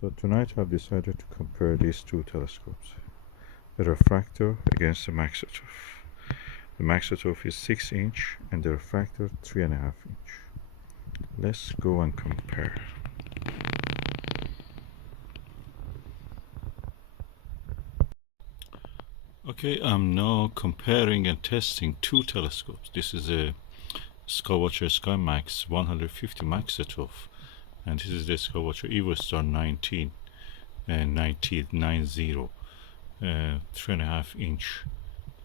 So tonight I've decided to compare these two telescopes, the refractor against the Maksutov. The Maksutov is 6" and the refractor 3.5". Let's go and compare. Okay, I'm now comparing and testing two telescopes. This is a Skywatcher Skymax 150 Maksutov, and this is the Skywatcher Evostar 19 and 90 3.5"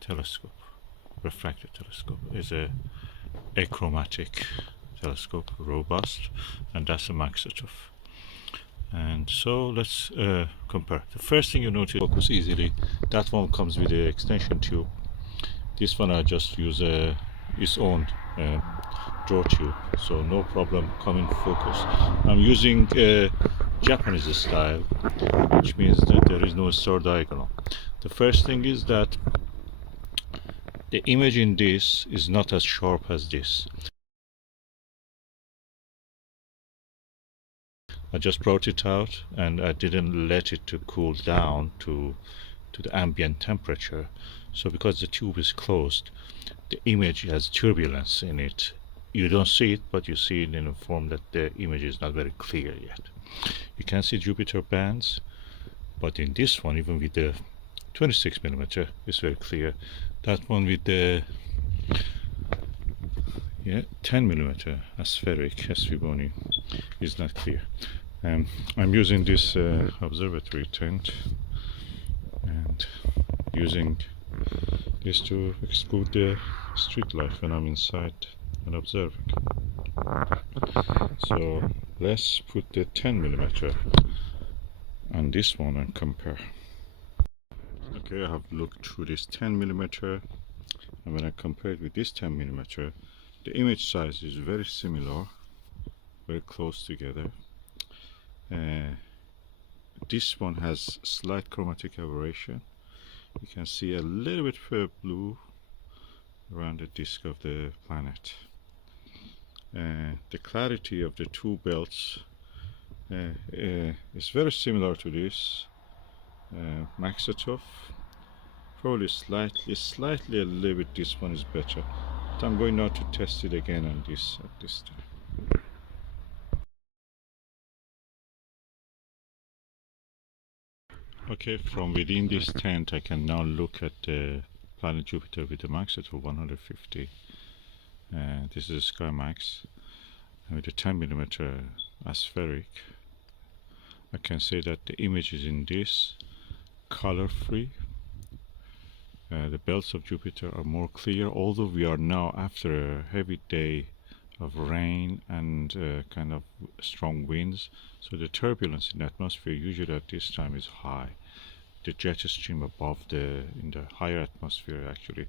telescope, refractor telescope. Is a achromatic telescope, robust, and that's a Maksutov. And so let's compare. The first thing you notice, focus easily. That one comes with the extension tube. This one I just use its own draw tube, so no problem coming focus. I'm using Japanese style, which means that there is no star diagonal. The first thing is that the image in this is not as sharp as this. I just brought it out and I didn't let it to cool down to the ambient temperature. So because the tube is closed, the image has turbulence in it. You don't see it, but you see it in a form that the image is not very clear yet. You can see Jupiter bands, but in this one, even with the 26mm, it's very clear. That one with the 10mm aspheric SVBony is not clear. I'm using this observatory tent and using this to exclude the street light when I'm inside and observing. So let's put the 10mm on this one and compare. Okay, I have looked through this 10mm, and when I compare it with this 10mm, the image size is very similar, very close together. This one has slight chromatic aberration. You can see a little bit of blue around the disk of the planet. The clarity of the two belts is very similar to this Maksutov. Probably slightly a little bit this one is better. But I'm going now to test it again on this at this time. Okay, from within this tent I can now look at the planet Jupiter with the Maksutov 150. This is a Skymax, and with a 10mm aspheric. I can say that the image is in this color free. The belts of Jupiter are more clear, although we are now after a heavy day of rain and kind of strong winds, so the turbulence in the atmosphere usually at this time is high. The jet stream above in the higher atmosphere actually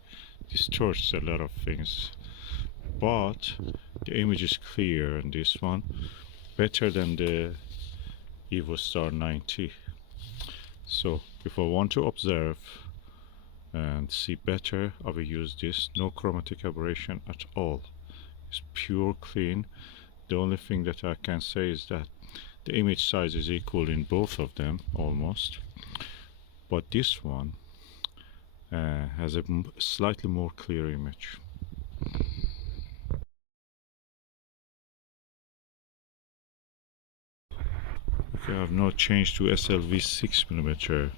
distorts a lot of things, but the image is clear in this one, better than the Evostar 90. So if I want to observe and see better, I will use this. No chromatic aberration at all. It's pure clean. The only thing that I can say is that the image size is equal in both of them almost, but this one has a slightly more clear image. Okay, I have now changed to SLV 6mm,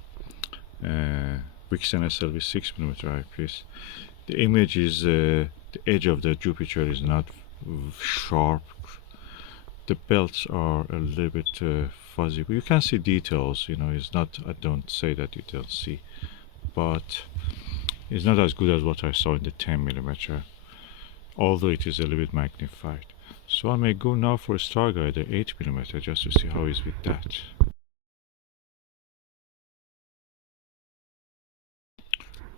Vixen SLV 6mm eyepiece. The image is the edge of the Jupiter is not sharp. The belts are a little bit fuzzy, but you can see details. You know, it's not. I don't say that you don't see, but it's not as good as what I saw in the 10mm, although it is a little bit magnified. So I may go now for a Starguider 8mm just to see how it is with that.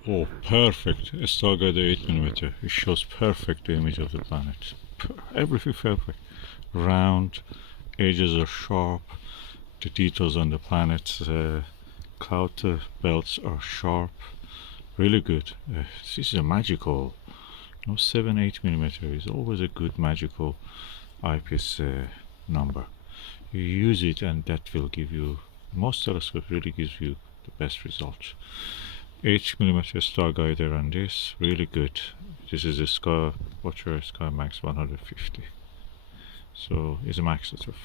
Oh, perfect! A Starguider 8mm. It shows perfect the image of the planet. Everything perfect. Round, edges are sharp. The details on the planet's cloud belts are sharp. Really good. This is a magical. 7-8mm is always a good magical eyepiece number. You use it and that will give you, most telescope really gives you the best results. 8mm Starguider on this, really good. This is a Skywatcher Skymax 150. So it's a Maksutov.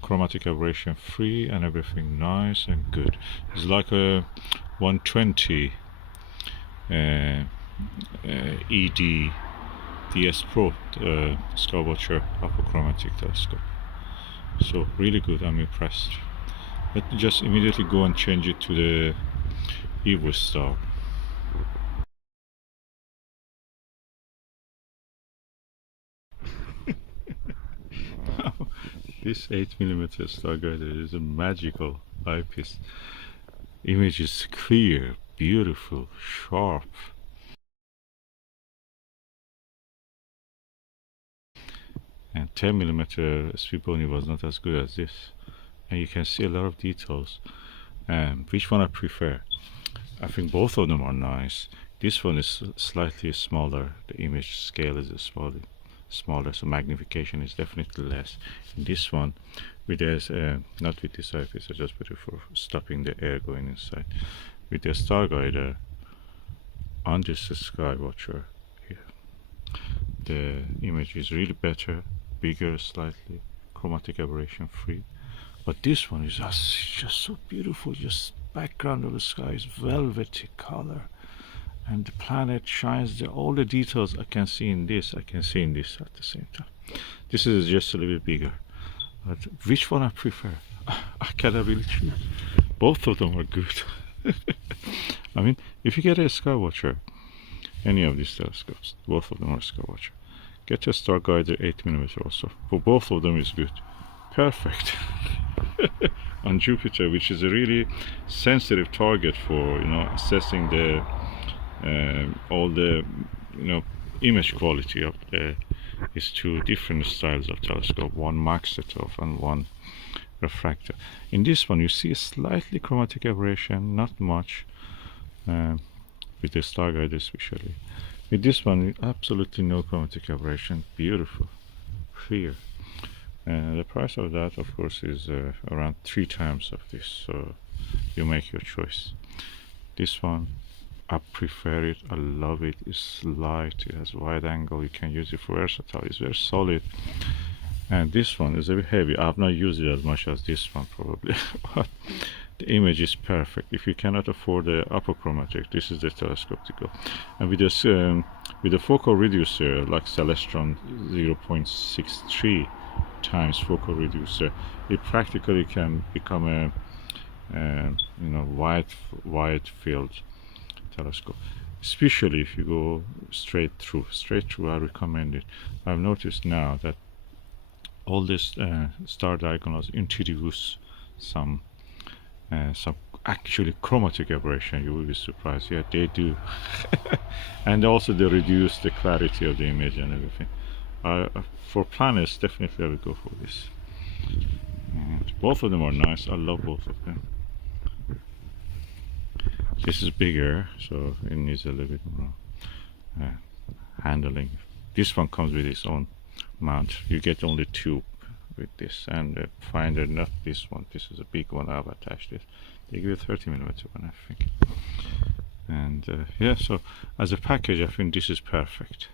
Chromatic aberration free and everything nice and good. It's like a 120 ED DS Pro Skywatcher Achromatic telescope. So really good, I'm impressed. Let me just immediately go and change it to the Evostar. This 8mm Starguider is a magical eyepiece. Image is clear, beautiful, sharp. And 10mm SVBony was not as good as this. And you can see a lot of details. Which one I prefer? I think both of them are nice. This one is slightly smaller. The image scale is smaller, so magnification is definitely less. In this one, with this, not with this eyepiece, I just put it for stopping the air going inside. With the Starguider on this Skywatcher here, the image is really better, bigger slightly, chromatic aberration free. But this one is just so beautiful. Just background of the sky is velvety color, and the planet shines. All the details I can see in this, I can see in this at the same time. This is just a little bit bigger. But which one I prefer? I cannot really choose. Both of them are good. I mean, if you get a Skywatcher, any of these telescopes, both of them are Skywatcher. Get a Starguider 8mm also. For both of them is good. Perfect. On Jupiter, which is a really sensitive target for assessing the all the image quality of these two different styles of telescope, one Maksutov and one refractor. In this one you see a slightly chromatic aberration, not much, with the Starguider especially. With this one absolutely no chromatic aberration, beautiful, clear. The price of that, of course, is around 3 times of this, so you make your choice. This one, I prefer it, I love it. It's light, it has wide angle, you can use it for versatile, it's very solid. And this one is a bit heavy. I have not used it as much as this one probably, but the image is perfect. If you cannot afford the apochromatic, this is the telescope to go. And with this, with the focal reducer like Celestron 0.63 times focal reducer, it practically can become a wide field telescope, especially if you go straight through. I recommend it. I've noticed now that all these star diagonals introduce some actually chromatic aberration. You will be surprised. Yeah, they do. And also they reduce the clarity of the image and everything. For planets, definitely I will go for this. And both of them are nice. I love both of them. This is bigger, so it needs a little bit more handling. This one comes with its own mount. You get only 2 with this, and the finder, not this one. This is a big one. I've attached it. They give you 30mm one, I think. And yeah, so as a package, I think this is perfect.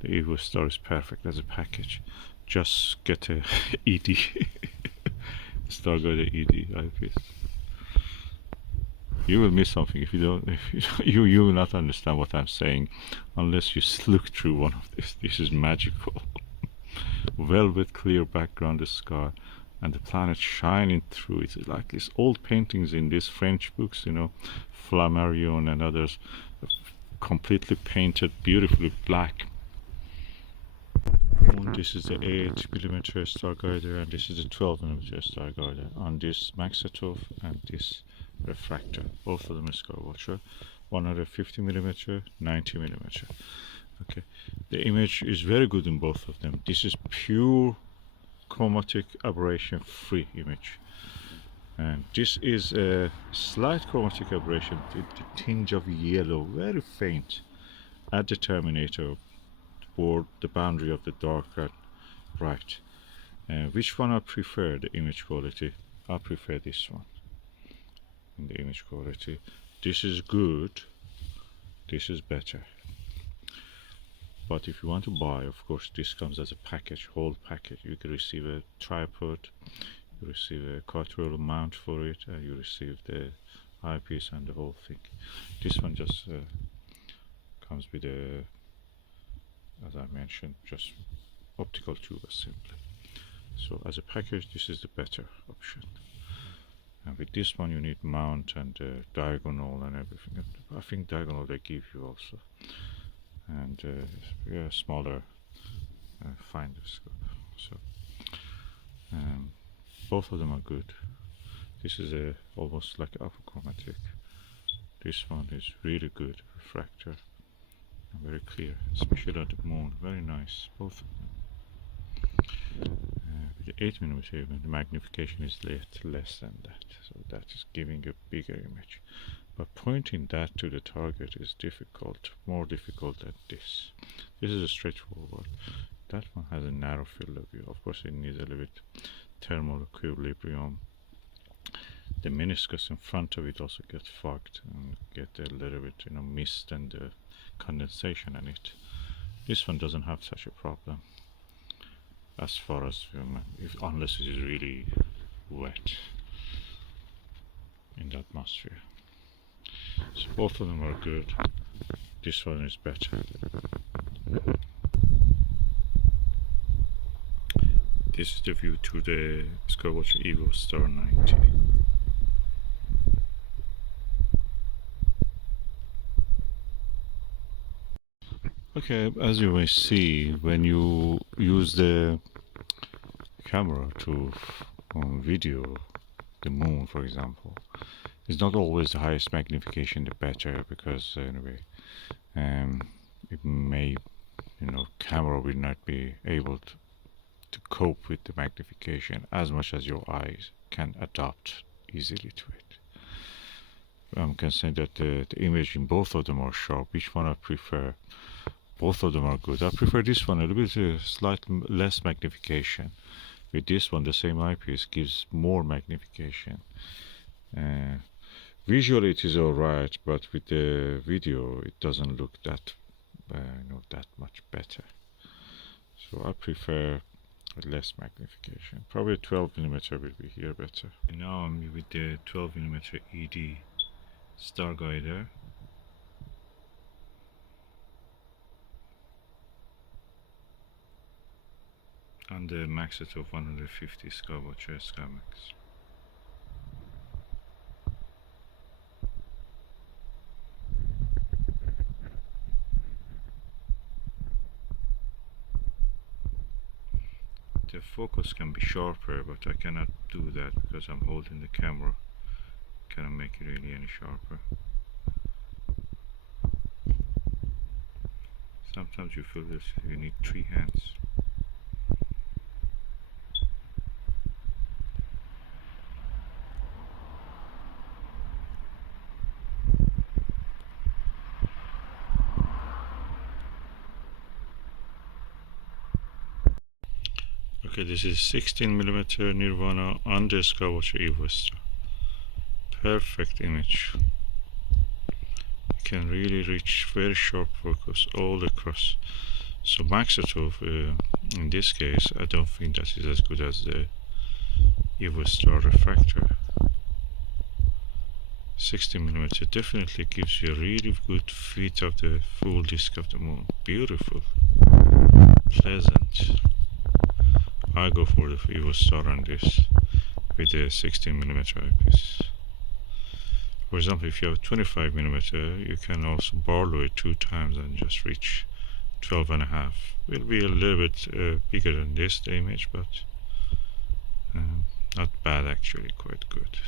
The Evostar is perfect as a package. Just get a ED, Starguider ED eyepiece. You will miss something if you don't. You will not understand what I'm saying unless you look through one of this. This is magical. Velvet clear background, the sky, and the planet shining through. It's like these old paintings in these French books, Flammarion and others, completely painted beautifully black. And this is the 8mm Starguider, and this is the 12mm Starguider on this Maksutov and this refractor. Both of them are Skywatcher, 150mm, 90mm. Okay, the image is very good in both of them. This is pure chromatic aberration free image, and this is a slight chromatic aberration with the tinge of yellow, very faint, at the terminator, or the boundary of the dark and bright. Which one I prefer, the image quality? I prefer this one in the image quality. This is good, this is better. But if you want to buy, of course, this comes as a package, whole package. You can receive a tripod, you receive a cartwheel mount for it, and you receive the eyepiece and the whole thing. This one just comes with a, as I mentioned, just optical tube assembly. So as a package, this is the better option. And with this one, you need mount and diagonal and everything. I think diagonal they give you also, and yeah, smaller finder scope. So both of them are good. This is almost like achromatic. This one is really good refractor and very clear, especially on the moon. Very nice, both of them. With the 8mm even, the magnification is less than that, so that is giving a bigger image. But pointing that to the target is difficult, more difficult than this. This is a straightforward. That one has a narrow field of view. Of course, it needs a little bit thermal equilibrium. The meniscus in front of it also gets fogged and get a little bit, you know, mist and condensation in it. This one doesn't have such a problem, as far as unless it is really wet in the atmosphere. So both of them are good. This one is better. This is the view to the Skywatcher Evostar 90. Okay, as you may see, when you use the camera to video the moon, for example, it's not always the highest magnification the better, because anyway, it may, you know, camera will not be able to cope with the magnification as much as your eyes can adapt easily to it. I can say that the image in both of them are sharp. Which one I prefer? Both of them are good. I prefer this one a little bit slightly less magnification. With this one, the same eyepiece gives more magnification. Visually it is alright, but with the video it doesn't look that that much better. So I prefer less magnification. Probably 12mm will be here better. And now I'm with the 12mm ED Starguider. And the Maksutov 150 Skywatcher Skymax. The focus can be sharper, but I cannot do that because I'm holding the camera. Cannot make it really any sharper. Sometimes you feel this, you need 3 hands. Okay, this is 16mm Nirvana on the Skywatcher Evostar. Perfect image. You can really reach very sharp focus all across. So Maksutov, in this case, I don't think that is as good as the Evostar refractor. 16mm definitely gives you a really good fit of the full disk of the moon. Beautiful, pleasant. I go for the Evostar on this with the 16mm eyepiece. For example, if you have 25mm, you can also borrow it 2 times and just reach 12.5. Will be a little bit bigger than this, the image, but not bad actually, quite good.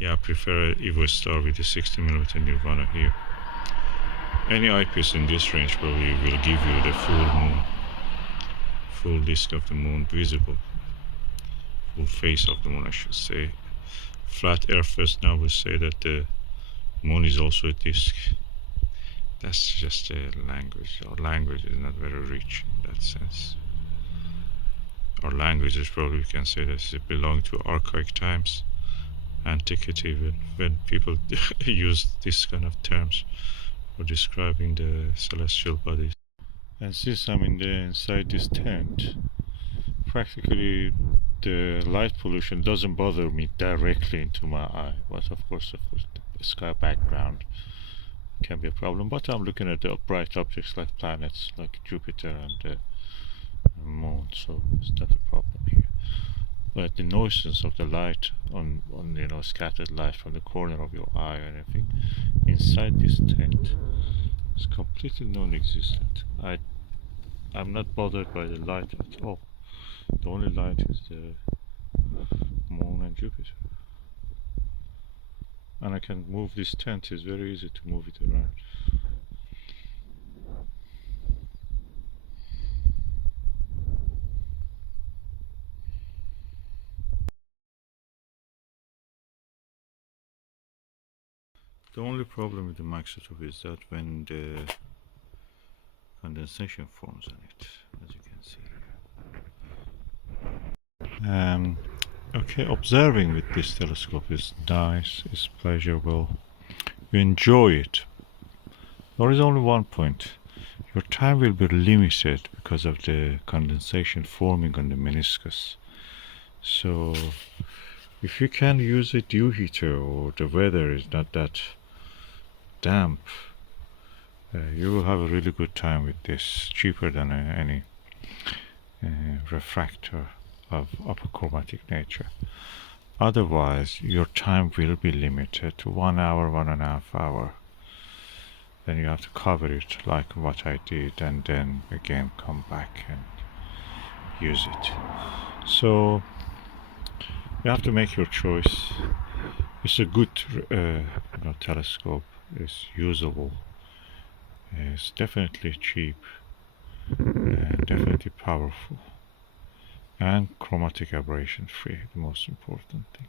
Yeah, I prefer Evostar with the 16mm Nirvana here. Any eyepiece in this range probably will give you the full moon, full disk of the moon visible, full face of the moon I should say, flat earthers now will say that the moon is also a disk. That's just a language. Our language is not very rich in that sense. Our language is probably, we can say that it belonged to archaic times, antiquity, when people used this kind of terms for describing the celestial bodies. And since I'm inside this tent, practically the light pollution doesn't bother me directly into my eye, but of course the sky background can be a problem. But I'm looking at the bright objects like planets, like Jupiter and the moon, so it's not a problem here. But the nuisance of the light on scattered light from the corner of your eye or anything inside this tent is completely non-existent. I'm not bothered by the light at all. The only light is the moon and Jupiter. And I can move this tent, it's very easy to move it around. The only problem with the Maksutov is that when the condensation forms on it, as you can see. Okay, observing with this telescope is nice, it's pleasurable, you enjoy it. There is only one point: your time will be limited because of the condensation forming on the meniscus. So if you can use a dew heater or the weather is not that damp, you will have a really good time with this, cheaper than any refractor of achromatic nature. Otherwise your time will be limited to 1 hour, 1.5 hours. Then you have to cover it like what I did, and then again come back and use it. So you have to make your choice. It's a good telescope. It's usable. It's definitely cheap, definitely powerful, and chromatic aberration free, the most important thing.